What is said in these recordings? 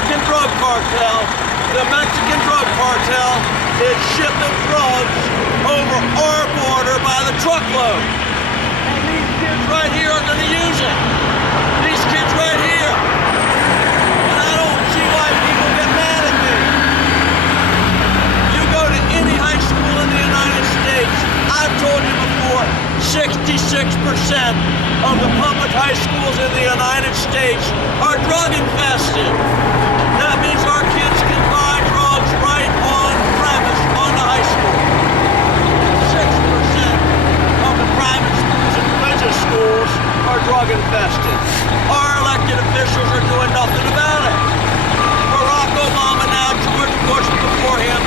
Mexican drug cartel. The Mexican drug cartel is shipping drugs over our border by the truckload. And these kids right here are going to use it. These kids right here. And I don't see why people get mad at me. You go to any high school in the United States, I've told you before, 66% of the public high schools in the United States are drug infested. That means our kids can buy drugs right on premise on the high school. 6% of the private schools and religious schools are drug infested. Our elected officials are doing nothing about it. Barack Obama now, George Bush before him,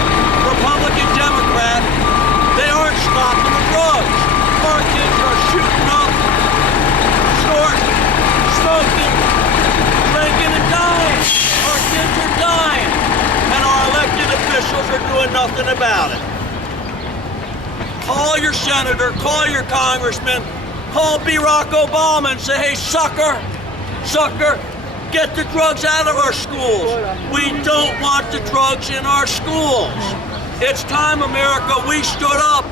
Republican, Democrat, they aren't stopping the drugs. Our kids are shooting up, snorting, smoking, drinking and dying. Our kids are dying. And our elected officials are doing nothing about it. Call your senator, call your congressman, call Barack Obama and say, hey, sucker, get the drugs out of our schools. We don't want the drugs in our schools. It's time, America, we stood up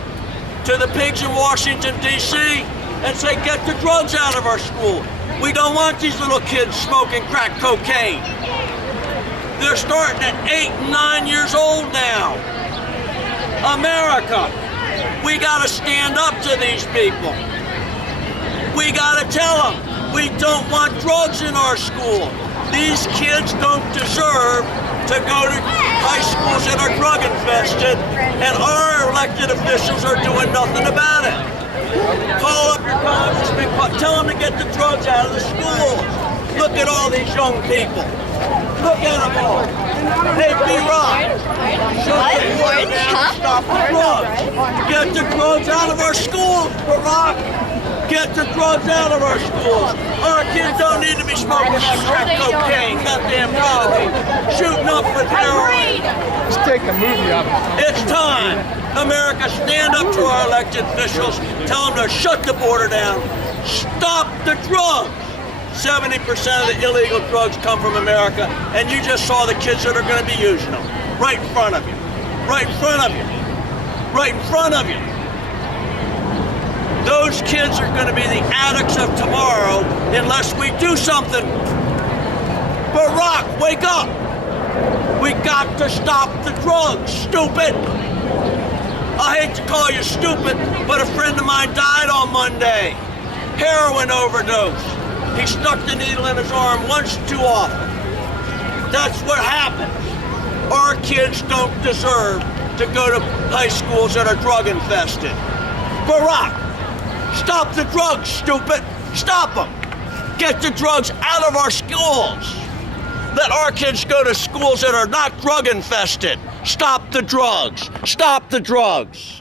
to the pigs in Washington, D.C. and say, get the drugs out of our school. We don't want these little kids smoking crack cocaine. They're starting at 8 and 9 years old now. America, we gotta stand up to these people. We gotta tell them, we don't want drugs in our school. These kids don't deserve to go to high schools that are drug infested, and our elected officials are doing nothing about it. Call up your congressman, tell them to get the drugs out of the schools. Look at all these young people. Look at them all. Hey, B-Rock, stop the drugs. Get the drugs out of our schools, Barack. Get the drugs out of our schools. Our kids don't need to be smoking that crack cocaine. Goddamn coffee. Shooting up with heroin. Let's take the movie up. It's time. America, stand up to our elected officials. Tell them to shut the border down. Stop the drugs. 70% of the illegal drugs come from America, and you just saw the kids that are going to be using them. Right in front of you. Right in front of you. Right in front of you. Those kids are going to be the addicts of tomorrow unless we do something. Barack, wake up. We got to stop the drugs, stupid. I hate to call you stupid, but a friend of mine died on Monday. Heroin overdose. He stuck the needle in his arm once too often. That's what happens. Our kids don't deserve to go to high schools that are drug infested. Barack, stop the drugs, stupid. Stop them. Get the drugs out of our schools. Let our kids go to schools that are not drug infested. Stop the drugs. Stop the drugs.